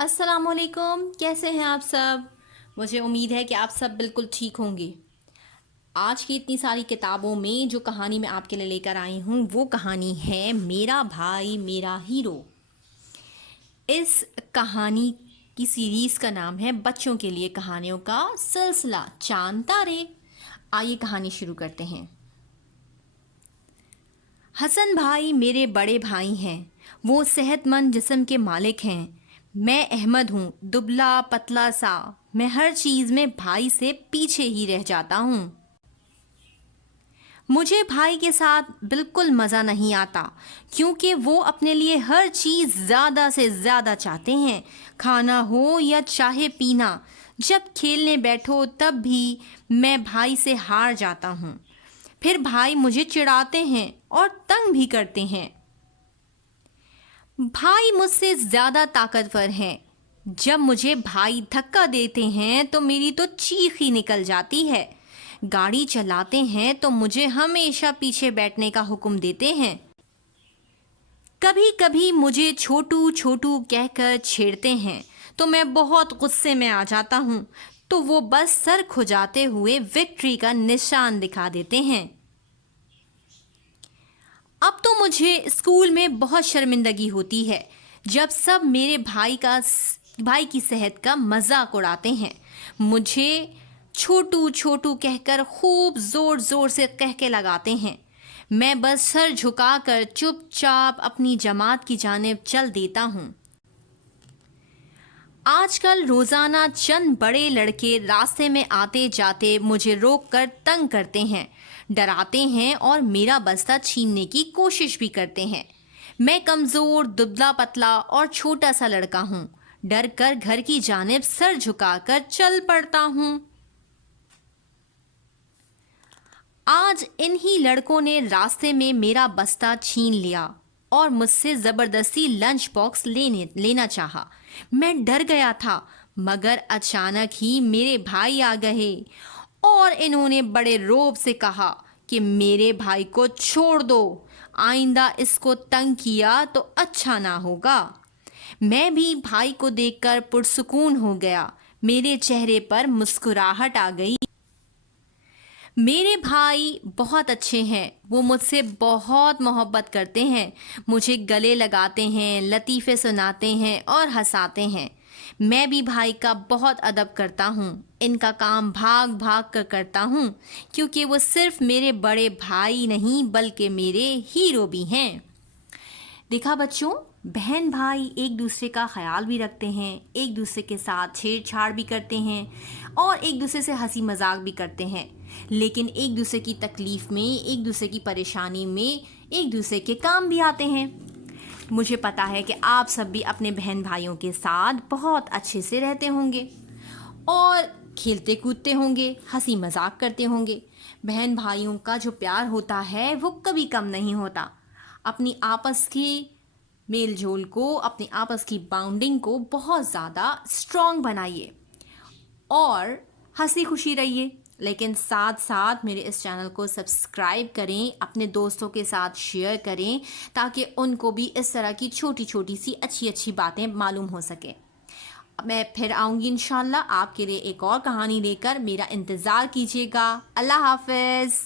अस्सलामुअलैकुम, कैसे हैं आप सब। मुझे उम्मीद है कि आप सब बिल्कुल ठीक होंगे। आज की इतनी सारी किताबों में जो कहानी मैं आपके लिए लेकर आई हूँ वो कहानी है मेरा भाई मेरा हीरो। इस कहानी की सीरीज़ का नाम है बच्चों के लिए कहानियों का सिलसिला चांद तारे। आइए कहानी शुरू करते हैं। हसन भाई मेरे बड़े भाई हैं। वो सेहतमंद जिस्म के मालिक हैं। मैं अहमद हूँ, दुबला पतला सा। मैं हर चीज़ में भाई से पीछे ही रह जाता हूँ। मुझे भाई के साथ बिल्कुल मज़ा नहीं आता, क्योंकि वो अपने लिए हर चीज़ ज़्यादा से ज़्यादा चाहते हैं, खाना हो या चाहे पीना। जब खेलने बैठो तब भी मैं भाई से हार जाता हूँ। फिर भाई मुझे चिढ़ाते हैं और तंग भी करते हैं। भाई मुझसे ज़्यादा ताकतवर हैं। जब मुझे भाई धक्का देते हैं तो मेरी तो चीख ही निकल जाती है। गाड़ी चलाते हैं तो मुझे हमेशा पीछे बैठने का हुक्म देते हैं। कभी कभी मुझे छोटू छोटू कहकर छेड़ते हैं तो मैं बहुत गुस्से में आ जाता हूँ। तो वो बस सर खुजाते हुए विक्ट्री का निशान दिखा देते हैं। अब तो मुझे स्कूल में बहुत शर्मिंदगी होती है जब सब मेरे भाई की सेहत का मजाक उड़ाते हैं। मुझे छोटू छोटू कहकर खूब ज़ोर ज़ोर से कह के लगाते हैं। मैं बस सर झुकाकर चुपचाप अपनी जमात की जानिब चल देता हूँ। आजकल रोजाना चंद बड़े लड़के रास्ते में आते जाते मुझे रोककर तंग करते हैं, डराते हैं और मेरा बस्ता छीनने की कोशिश भी करते हैं। मैं कमज़ोर, दुबला पतला और छोटा सा लड़का हूँ। डर कर घर की जानिब सर झुकाकर चल पड़ता हूँ। आज इन्हीं लड़कों ने रास्ते में मेरा बस्ता छीन लिया और मुझसे ज़बरदस्ती लंच बॉक्स लेना चाहा। मैं डर गया था, मगर अचानक ही मेरे भाई आ गए और इन्होंने बड़े रोब से कहा कि मेरे भाई को छोड़ दो, आइंदा इसको तंग किया तो अच्छा ना होगा। मैं भी भाई को देखकर पुरसुकून हो गया। मेरे चेहरे पर मुस्कुराहट आ गई। मेरे भाई बहुत अच्छे हैं। वो मुझसे बहुत मोहब्बत करते हैं, मुझे गले लगाते हैं, लतीफ़े सुनाते हैं और हंसाते हैं। मैं भी भाई का बहुत अदब करता हूँ। इनका काम भाग भाग कर करता हूँ, क्योंकि वो सिर्फ मेरे बड़े भाई नहीं बल्कि मेरे हीरो भी हैं। देखा बच्चों, बहन भाई एक दूसरे का ख्याल भी रखते हैं, एक दूसरे के साथ छेड़छाड़ भी करते हैं और एक दूसरे से हंसी मजाक भी करते हैं। लेकिन एक दूसरे की तकलीफ़ में, एक दूसरे की परेशानी में एक दूसरे के काम भी आते हैं। मुझे पता है कि आप सब भी अपने बहन भाइयों के साथ बहुत अच्छे से रहते होंगे और खेलते कूदते होंगे, हंसी मजाक करते होंगे। बहन भाइयों का जो प्यार होता है वो कभी कम नहीं होता। अपनी आपस की मेल जोल को, अपनी आपस की बाउंडिंग को बहुत ज़्यादा स्ट्रॉन्ग बनाइए और हंसी खुशी रहिए। लेकिन साथ साथ मेरे इस चैनल को सब्सक्राइब करें, अपने दोस्तों के साथ शेयर करें, ताकि उनको भी इस तरह की छोटी छोटी सी अच्छी अच्छी बातें मालूम हो सके। मैं फिर आऊँगी इंशाल्लाह आपके लिए एक और कहानी लेकर। मेरा इंतज़ार कीजिएगा। अल्लाह हाफ़िज़।